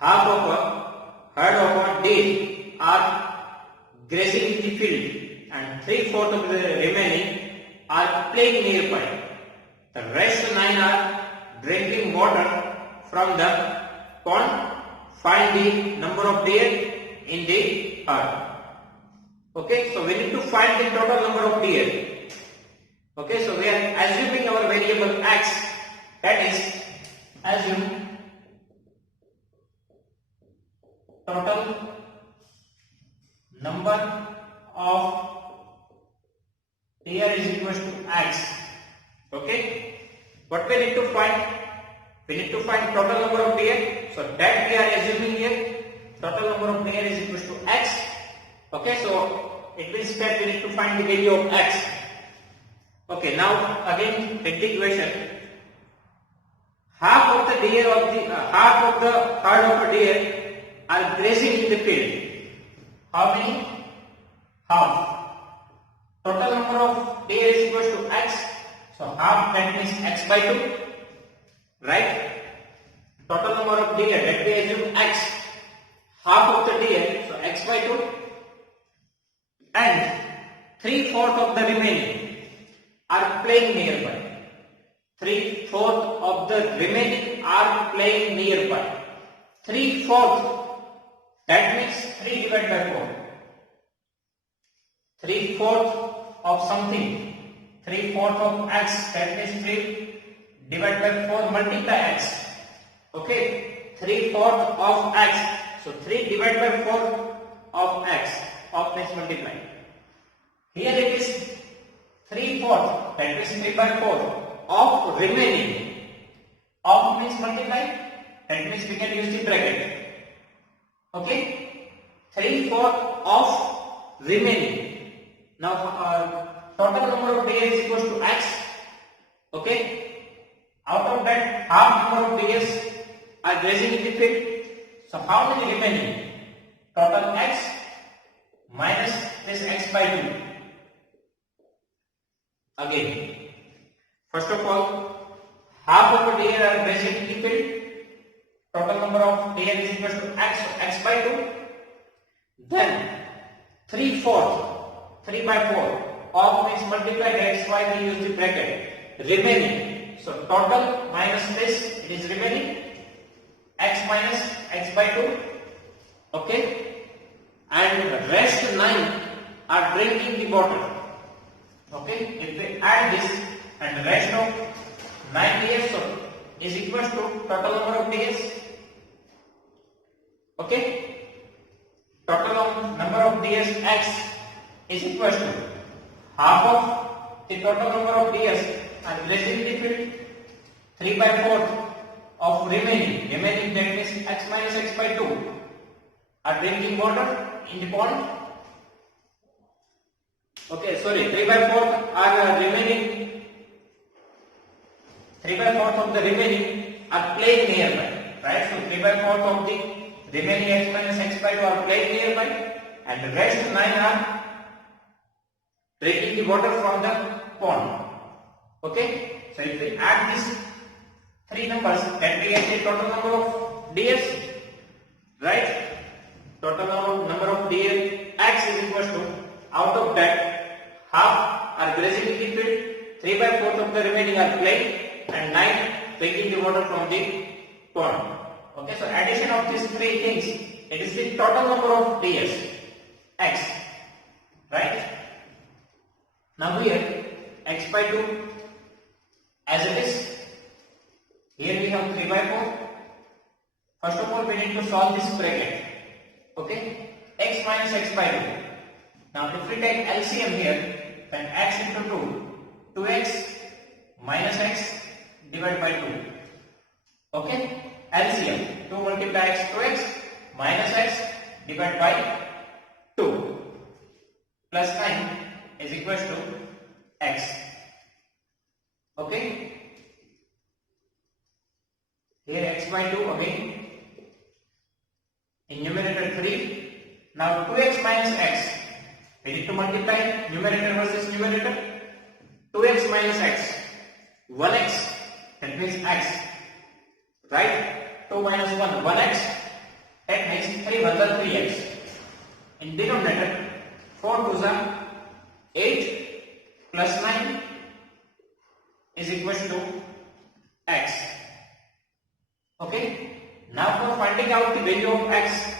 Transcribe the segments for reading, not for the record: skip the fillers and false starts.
half of a herd of a deer are grazing in the field and 3/4 of the remaining are playing nearby. The rest 9 are drinking water from the pond. Find the number of deer in the herd. Okay, so we need to find the total number of deer. Okay, so we are assuming our variable x, that is, assume total number of deer is equal to x. Okay, what we need to find? We need to find total number of deer. So that we are assuming here, total number of deer is equal to x. Okay, so it means that we need to find the value of x. Okay, now again take the equation. Half of the herd of a deer are grazing in the field. How many? Half. Total number of deer is equal to x. So half, that means x by 2. Right? Total number of deer, that we assume x. Half of the deer, so x by 2. And 3/4 of the remaining are playing nearby. 3/4 of the remaining are playing nearby. 3/4, that means 3 divided by 4. 3/4 of something. 3/4 of x, that means 3 divided by 4 multiply x. Okay, 3/4 of x. So 3 divided by 4 of x. Of means multiply. Here it is 3/4, that means 3 by 4 of remaining. Of means multiply, that means we can use the bracket. Okay, 3/4 of remaining. Now total number of deer is equal to x. Okay, out of that half number of deers are grazing in the field. So how many remaining? Total x minus this x by 2. Again, first of all, half of a deer are grazing in the field. Total number of deer is equal to x, so x by 2. Then 3/4, 3 by 4. Of means multiply, that's why we use the bracket. Remaining. So total minus this, it is remaining. X minus x by 2. Okay. And rest 9 are drinking the water. Okay. If we add this and the rest of 9 deers is equal to total number of deers. Okay. Total number of deers x is equal to half of the total number of deers are grazing the field. 3 by 4 of remaining. Remaining, that means x minus x by 2 are drinking water in the pond. Okay, sorry, 3 by 4 are remaining. 3 by 4 of the remaining are playing nearby. Right? So 3 by 4 of the remaining x minus x by 2 are playing nearby. And the rest 9 are drinking the water from the pond. Okay? So if we add these 3 numbers, then we get the total number of deers. Right? Total number of deer x is equal to, out of that, half are grazing in the field, 3 by 4 of the remaining are playing, and 9 drinking the water from the pond. Okay, so addition of these 3 things, it is the total number of deers x. Right? Now here, x by 2 as it is. Here we have 3 by 4. First of all, we need to solve this bracket. Okay, x minus x by 2. Now if we take LCM here, then x into 2, 2x minus x divided by 2. Okay, LCM, 2 multiply x, 2x minus x divided by 2 plus 9 is equal to x. Okay, here x by 2 again. In numerator 3, now 2x minus x, we need to multiply numerator versus numerator. 2x minus x, 1x, that means x, right? 2 minus 1, 1x, That means 3 ones are 3x. In denominator, 4 twos are 8 plus 9 is equal to x. Okay. Now for finding out the value of x,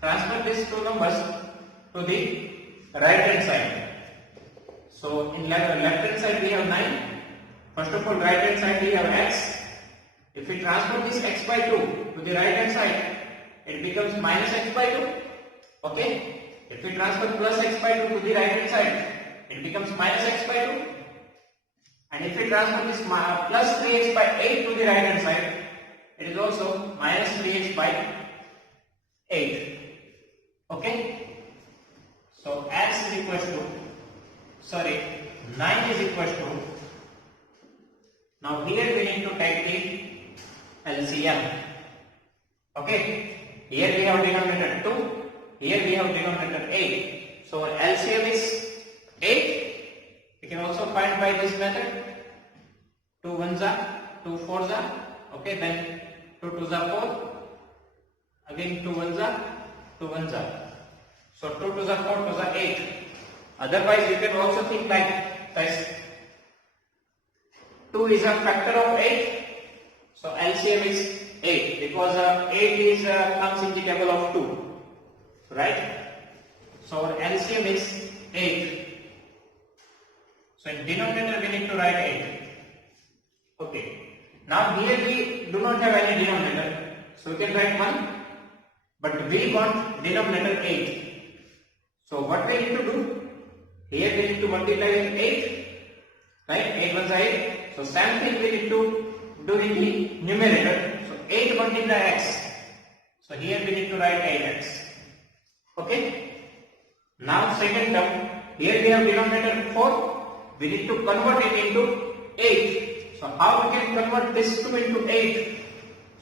transfer these two numbers to the right hand side. So in left hand side we have 9. First of all, right hand side we have x. If we transfer this x by 2 to the right hand side, it becomes minus x by 2. Okay. If we transfer plus x by 2 to the right hand side, it becomes minus x by 2. And if we transfer this plus 3x by 8 to the right hand side, it is also minus 3x by 8. Okay. So x is equal to, 9 is equal to, now here we need to take the LCM. Okay. Here we have denominator 2, here we have denominator 8. So LCM is 8. We can also find by this method. 2 ones are, 2 fours are, okay, then 2 twos are 4, again 2 ones are, 2 ones are. So 2 twos are 4, twos are 8. Otherwise you can also think like this. 2 is a factor of 8, so LCM is 8 because 8 is comes in the table of 2, right? So our LCM is 8. So in denominator we need to write 8. Okay. Now here we do not have any denominator, so we can write 1, but we want denominator 8. So what we need to do? Here we need to multiply with 8, right? 8 ones are 8. So same thing we need to do in the numerator. So 8 multiply x. So here we need to write 8x. Okay. Now second term, here we have denominator 4. We need to convert it into 8. So how we can convert this 2 into 8?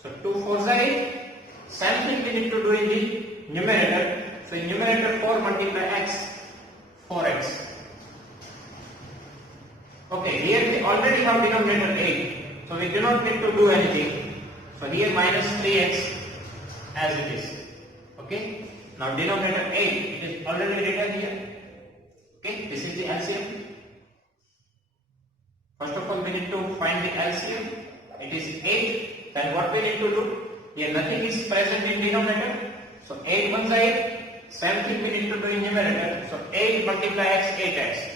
So 2 4s are 8. Same thing we need to do in the numerator. So in numerator 4 multiply x, 4x. Okay, here we already have denominator 8. So we do not need to do anything. So here minus 3x as it is. Okay. Now denominator 8, it is already written here. Okay, this is the LCM. First of all, we need to find the LCM. It is 8. Then what we need to do? Here nothing is present in denominator. So 8 ones are 8. Same thing we need to do in numerator. So 8 multiply x, 8x.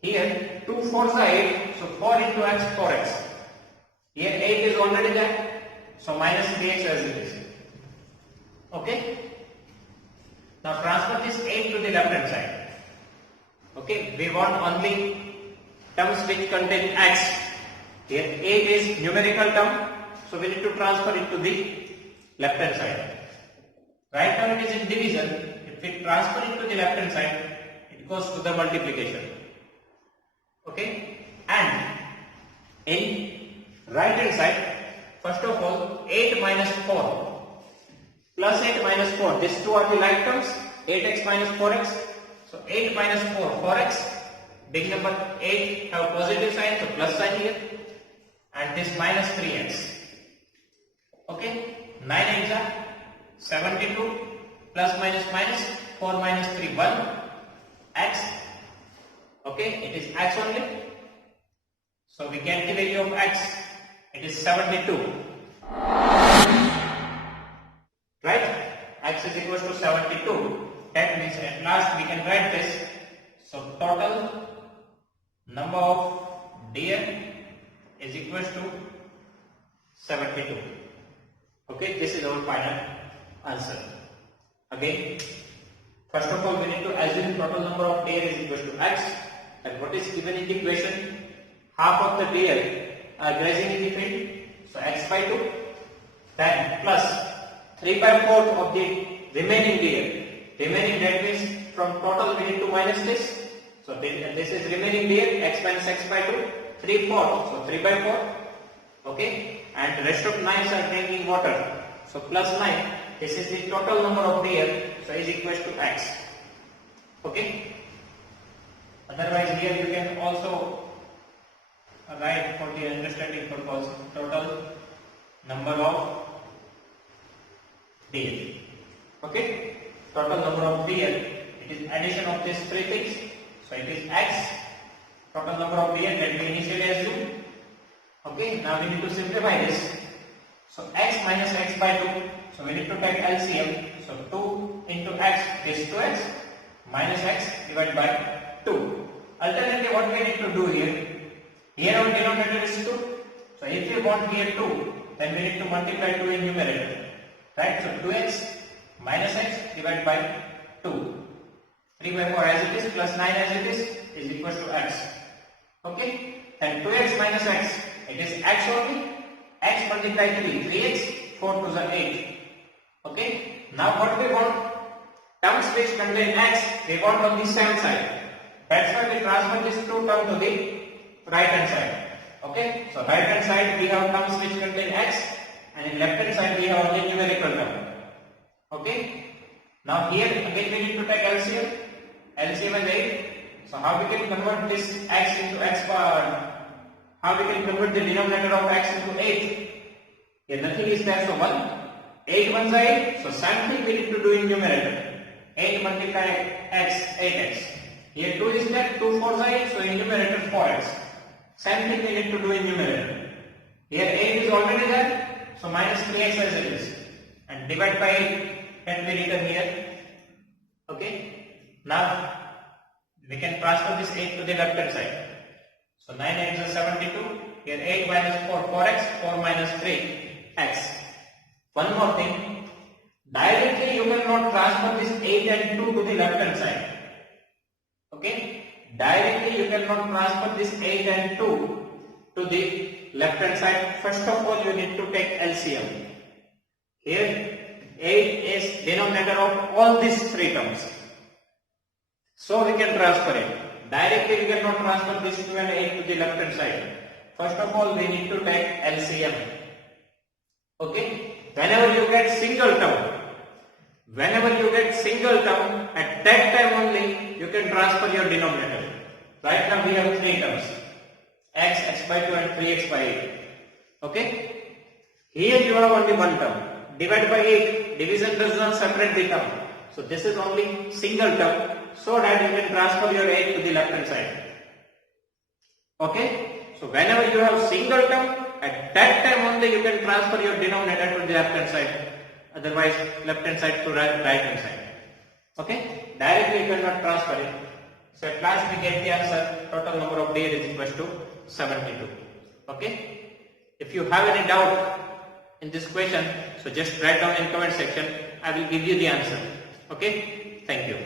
Here 2 4s are 8. So 4 into x, 4x. Here 8 is already there. So minus 3x as it is. Okay. Now transfer this 8 to the left hand side. Okay. We want only terms which contain x. Here 8 is numerical term, so we need to transfer it to the left hand side. Right now it is in division. If we transfer it to the left hand side, it goes to the multiplication. Okay. And in right hand side, first of all 8 minus 4 plus 8 minus 4. These two are the like terms. 8x minus 4x. So 8 minus 4, 4x. Big number 8 have positive sign, so plus sign here, and this minus 3x. Okay, 9 is 72, plus minus minus 4 minus 3 1 x. Okay, it is x only. So we get the value of x. It is 72. Right? X is equal to 72. That means at last we can write this. So total number of dn is equal to 72. Okay, this is our final answer. Again, first of all we need to assume total number of dn is equal to x, and what is given in the equation? Half of the dn are grazing in the field, so x by 2, then plus 3 by 4 of the remaining dn. Remaining, that means from total we need to minus this. So this is remaining dn, x minus x by 2, 3 4, so 3 by 4. Okay, and rest of 9s are drinking water. So plus 9, this is the total number of dn, so is equal to x. Okay. Otherwise here you can also write for the understanding purpose total number of dl. Okay, total number of dl, it is addition of these three things, so it is x, total number of dl that we initially assumed. Okay, now we need to simplify this. So x minus x by 2, so we need to take LCM. So 2 into x is 2x minus x divided by 2. Alternatively, what we need to do here, here our denominator is 2. So if we want here 2, then we need to multiply 2 in numerator. Right? So 2x minus x divided by 2. 3 by 4 as it is plus 9 as it is equals to x. Okay? Then 2x minus x, it is x only. X multiplied 3, 3x, 4 to the 8. Okay? Now what we want? Terms which contain x, we want on the same side. That's why we transfer this 2 term to the right hand side. Okay? So right hand side we have terms which contain x, and in left hand side we have only numerical term. Okay? Now here again we need to take LCM. LCM is 8. So how we can convert this x into x bar? How we can convert the denominator of x into 8? Here nothing is there, so 1. 8 ones are 8. So same thing we need to do in numerator. 8 multiplied x, 8x. Here 2 is there, 2 4s are 8, so in numerator 4x. Same thing we need to do in numerator. Here 8 is already there, so minus 3x as it is. And divide by 8 can be written here. Okay. Now we can transfer this 8 to the left hand side. So 9 8 is 72. Here 8 minus 4, 4x, 4 minus 3, x. One more thing. Directly you cannot transfer this 8 and 2 to the left hand side. Okay? Directly you cannot transfer this 8 and 2 to the left hand side. First of all, you need to take LCM. Here 8 is denominator of all these three terms. So we can transfer it. Directly we cannot transfer this 2 and 8 to the left hand side. First of all, we need to take LCM. Okay? Whenever you get single term, at that time only you can transfer your denominator. Right now we have three terms, x, x by 2 and 3x by 8. Okay? Here you have only one term. Divide by 8, division does not separate the term. So this is only single term, so that you can transfer your 8 to the left hand side. Okay? So whenever you have single term, at that time only you can transfer your denominator to the left hand side. Otherwise, left hand side to right hand side. Okay? Directly you cannot transfer it. So at last we get the answer, total number of days is equal to 72. Okay? If you have any doubt in this question, so just write down in comment section. I will give you the answer. Okay? Thank you.